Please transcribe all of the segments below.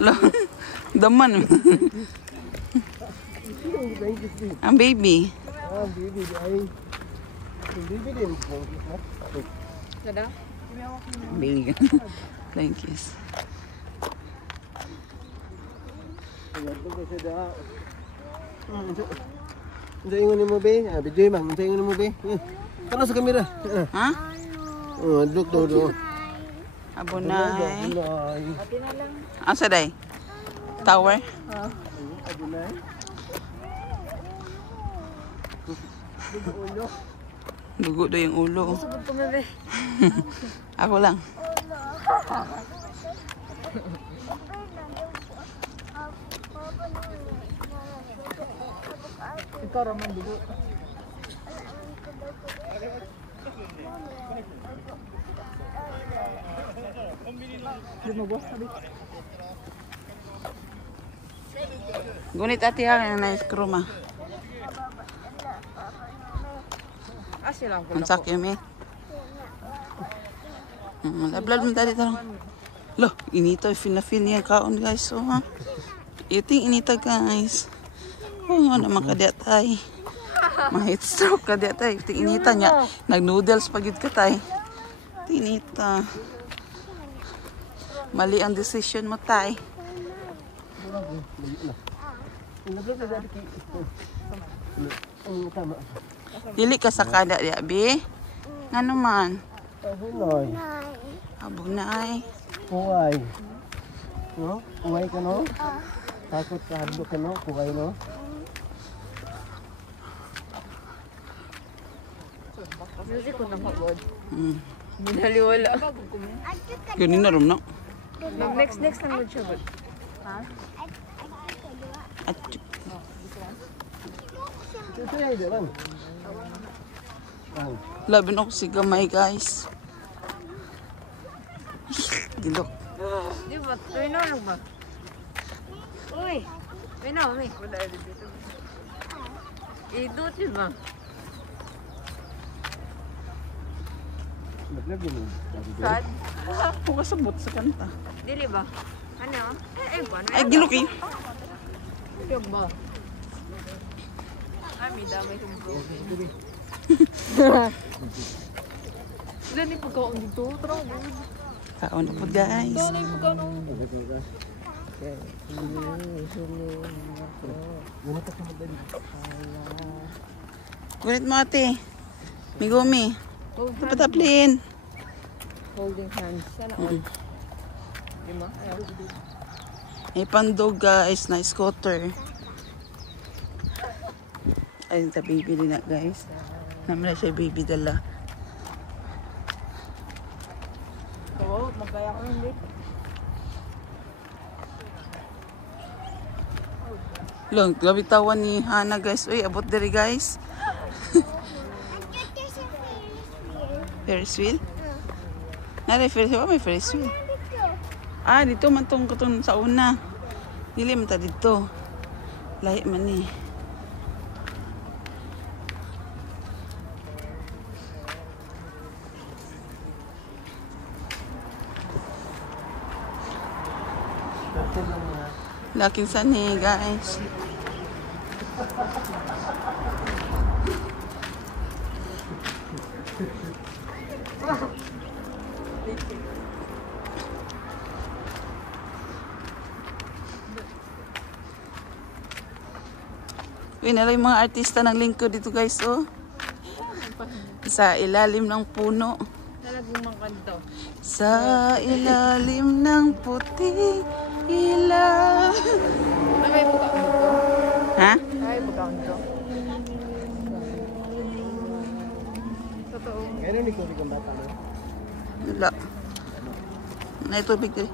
Lo, daman. Ang baby. Ang baby ay. Ang baby din. Kada? Baby. Thank you. Unsa ingon mo be? Video man, unsa ingon mo be? Kana sa kamera. Ha? Oh, do. Abunay. Pati na lang. Asa day? Tower? Abunay. Dugo do yung ulo. Subod ko bebe. Ako lang. Ikaw raman dugo. Lumabas sabi. Gunit ati ha na kruma. Silang ko. Ang sakyo mi. Lablad mo tadi tarong. Lo, inito feel niya kaon guys. So ha. Iting inita guys. Oh, naman kadya tay. Mahit stroke kadya tay. Iting inita niya. Nag-noodles pagid ka tay. Tinita. Mali ang decision mo tay. Dili ka sa kada di abi. Ngano man? Abunay. Abunay. Kuway. No? Kuway ka no? Takot ka hadlo ka no? Kuway no? Music ko na magod. Mm. Minaliwala. Ganun na rin no? Next na mo siya bud. Ha? At Ito ay diyan. labi na ko si gamay guys. Gilok. Di ba? Tuloy na lang ba? Uy! Tuloy na, uy. Wala dito. Idot yun ba? Naglag yun. Sad? Ako kasabot sa kanta. Dili ba? Ano? Ano? Ay, gilok eh. Yung ba? Ay, may damay yung bro. Ilan yung pagkaon dito? Tara, Kaon na po guys. ilan yung pagkaon? Gunit mo ate. Migumi. Tapataplin. Holding hands. Sana all. Lima? May pandog guys na scooter. Ayun ta baby din na guys. Namin na siya baby dala. Oo, magkaya ko ng late. Lang, gabi tawan ni Hana guys. Uy, abot diri guys. Ferris wheel? Nari Ferris wheel? May Ferris wheel. Ah, dito man tong kutong sa una. Dili man ta dito. Lahi man ni. Laking sani guys. Uy, nalay mga artista ng lingkod dito guys, oh. Sa ilalim ng puno. Nalagong mang kanto. Sa ilalim ng puting ilaw. Ay, may pagkaon dito. Ha? Ay, pagkaon dito. Totoo. Ngayon ni ko kung bata no. Wala. Na tubig eh.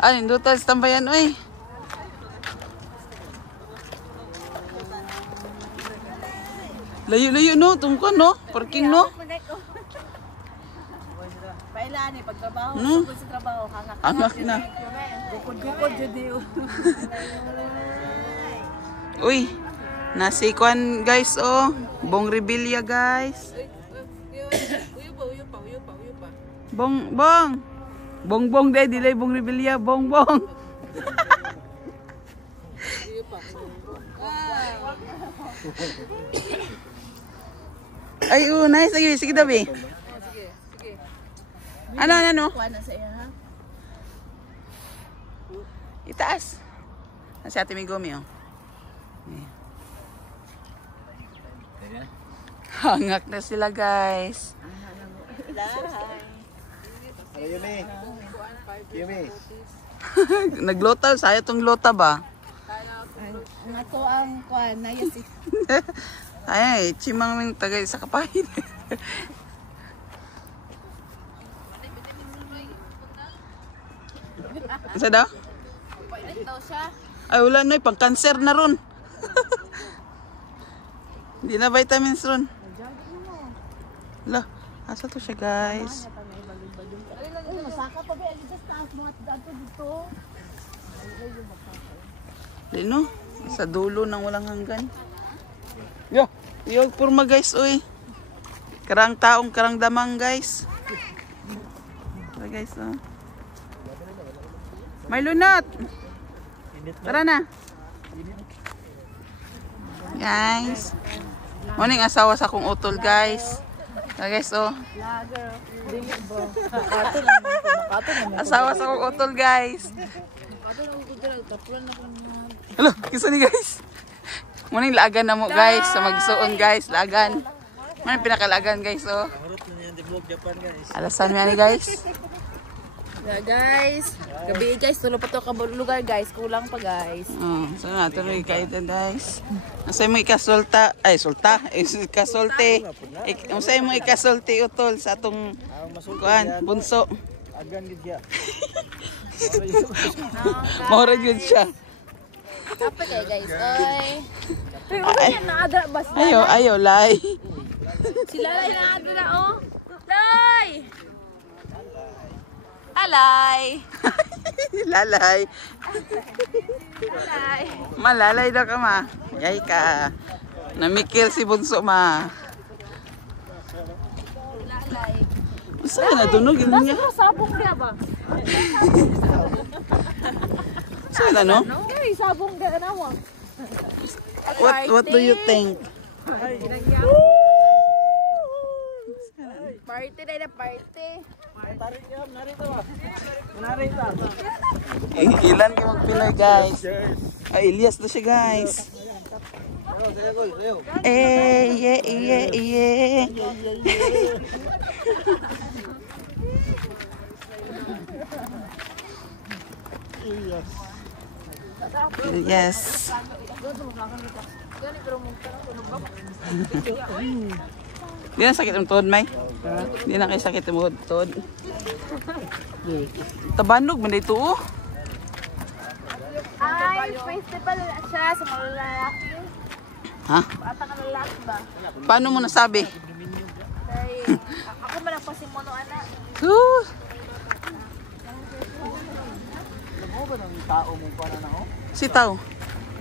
Ano, indutal sa tambayan, oy. Layo-layo, no? Tungkol, no? Parking, no? Pailan eh, pagtrabaho. No? Sa trabaho, hangak. Anak na. Gukod-gukod, judi. Uy, Nasi kwan guys oh. Bong Revilla guys. Uyo pa. Bong. Bong deh dilay Bong Revilla. Bong. Ay, nice. Sige dabi. Sige. Ano? Kuha na sa iya, ha? Itaas. Si Ate Megumi, oh. Ayan. Hangak na sila, guys. Ano Yumi? Naglota. Saya tong lota ba? Nato ang kuha na yun si... Ay, chimang ming tagay sa kapahin. Isa daw? Ito siya. Ay, wala na. Pang-cancer na ron. Hindi na vitamins ron. Lah, asa to siya, guys? Masaka pa ba? Alitas na ako mga dato dito. Lino, sa dulo ng walang hanggan. Yo, yung purma, guys, uy. Karang taong, karang damang, guys. Ito, guys, oh. May lunat. Tara na. Guys. Morning asawa sa kong utol, guys. Tara, guys, oh. Asawa sa kong utol, guys. Hello, kisa ni guys. Morning lagan na mo, guys. Sa magsuon, guys. Lagan. Morning pinakalagan, guys, oh. Alasan mo yan, guys. Yeah, guys. Gabi, guys. Tulo pa to ka lugar, guys. Kulang pa, guys. Oh, so na tuloy kayo guys. Unsay mo ikasulta, ay sulta, ikasulti. Unsay mo ikasulti utol sa atong kuan, bunso. Agan gid siya. Mora gyud siya. Apa kayo, guys? Ay. Ayo, lay. Sila lang naadra na, oh. Lay! Alay! Lalay. Alay! Malalay daw ka ma. Yay ka. Namikil si bunso ma. Alay! Usa na tunog niya. Sabong dia ba? Usa na no? Okay, sabong dia na mo. What do you think? Party na party. Ilan ka magpilay guys? Ay, Elias na siya guys. Yeah. Yes. Di na sakit ang tuhod, May? Di na kayo sakit ang tuhod. Tabanog, man dito, oh. Ay, festival na siya sa mga lalaki. Ha? Ata ka lalaki ba? Paano mo nasabi? Kay, ako man ang pasimono, anak. Sitaw.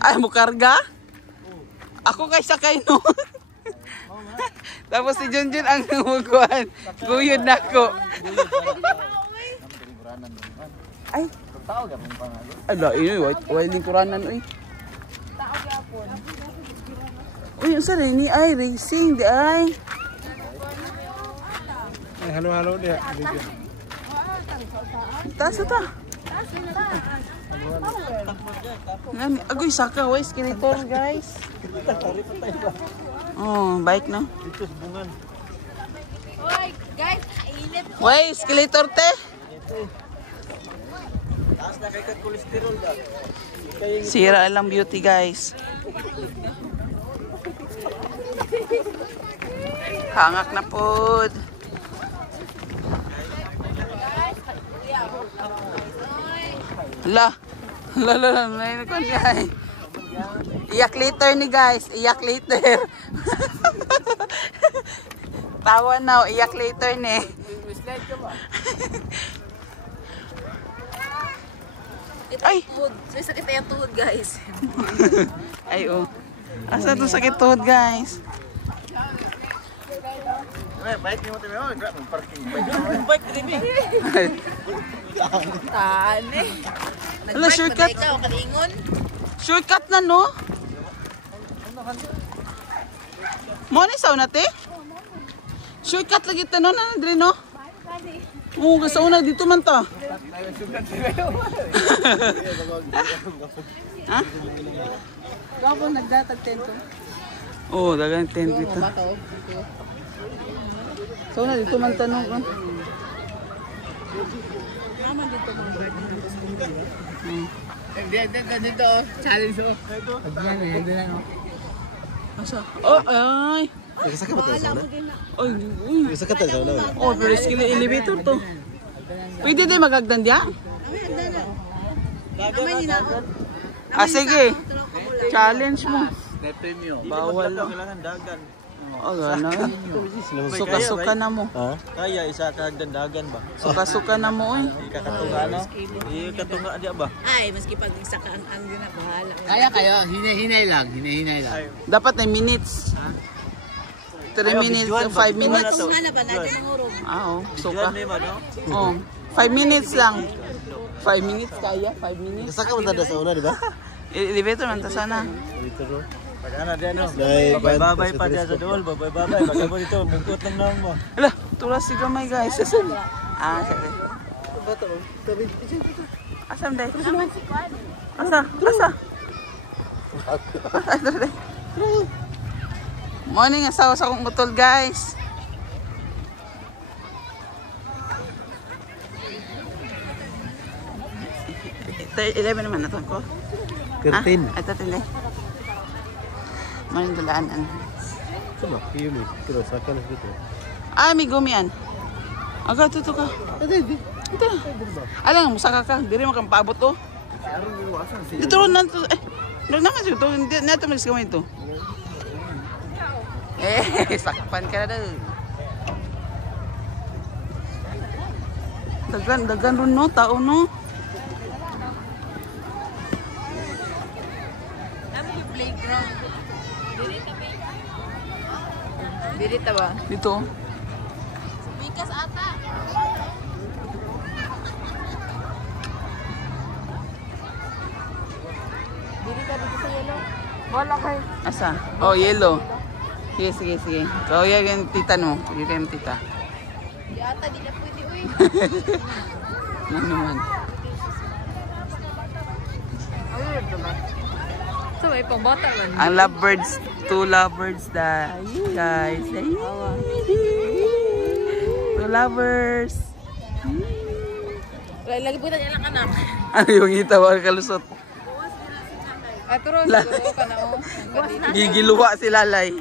Ay, mo karga? Ako kay sakay no. Tapos si Junjun ang numukuhan. Guyod na ako. Ay. Ala, ini wala ning kuranan uy. Uy, unsa ni ay racing di ay. Halo dia. Taas ta. Nani, agoy saka way skeleton guys. Oh, bike no. Dito sa bungan. Hoy, guys, init. Way skeleton te. Taas na kay cholesterol da. Sira lang beauty guys. Hangak na pod. La, nain ko niya. Iyak later ni guys, iyak later. Tawa na, iyak later ni. Ay, tuhod. May sakit na yung tuhod, guys. Ay oh. Asa to sakit tuhod, guys? Tane. Ala, shortcut. Ikaw, kalingon. Shortcut na, no? Mo ni sauna te? Shortcut lagi tanon na dre no? Oo, sa una dito man ta. Ha? Gabo nagdatag tento. Oo, dagang tent dito. Sa una dito man tanong ko. Naman dito mga Dito, challenge oh. Asa? Oh, ay. Nagsakit ba tayo sa una? Ay, uy. Nagsakit tayo sa una. Oh, pero skill elevator to. Pwede din magagdan diya? Ah, sige. Challenge mo. Bawal. Kailangan dagan. Oh, gana. Suka-suka na mo. Ha? Kaya isa ka dagan ba? Suka-suka na mo, oy. Ikatunga no? Ikatunga dia ba? Ay, maski pag isa ka ang yun na bahala. Kaya kayo, hinay-hinay lang. Dapat na minutes. 3 minutes, 5 minutes. Nga na ba natin ang urog? Ah, oh, suka. Diyan may no? Oh, 5 minutes lang. 5 minutes kaya, 5 minutes. Nagsakit ba tayo sa una, di ba? Elevator man ta sana. Pag ana dia no. Dahil Babay pa dia sa dool, babay. Pag mo dito, mungkot lang naman mo. Ala, tulas si gamay guys. Ah, sorry. Asam dai? Asa? Asa? Morning, asawa sa akong utol guys. Ito, 11 naman na to ko. 13. Ah, ito, tindi. Morning, dalaanan. Sama, piyo ni. Pero sakit na dito. Ah, may gumian. Aga, ito ka. Ito na. Alam, musaka ka. Diri mo kang paabot to. Dito ron na to. Eh, doon naman siya. Hindi natin magsigamay ito. Sakpan ka na daw. Dagan ron no, tao no. Playground. Dirita ba? Dito. Bikas ata. Dirita dito sa yellow. Wala kayo. Asa? Oh, yellow. Sige. Kau yung tita no. Yung kayong tita. Di ata, di na pwede uy. Ano naman? So, may pang bata man. Ang lovebirds, 2 lovebirds da. Guys. Ay. 2 lovers. Lagi po niya lang anak. Ano yung itaw kalusot? Ato ron, siguro ka na o. Gigiluwa si Lalay.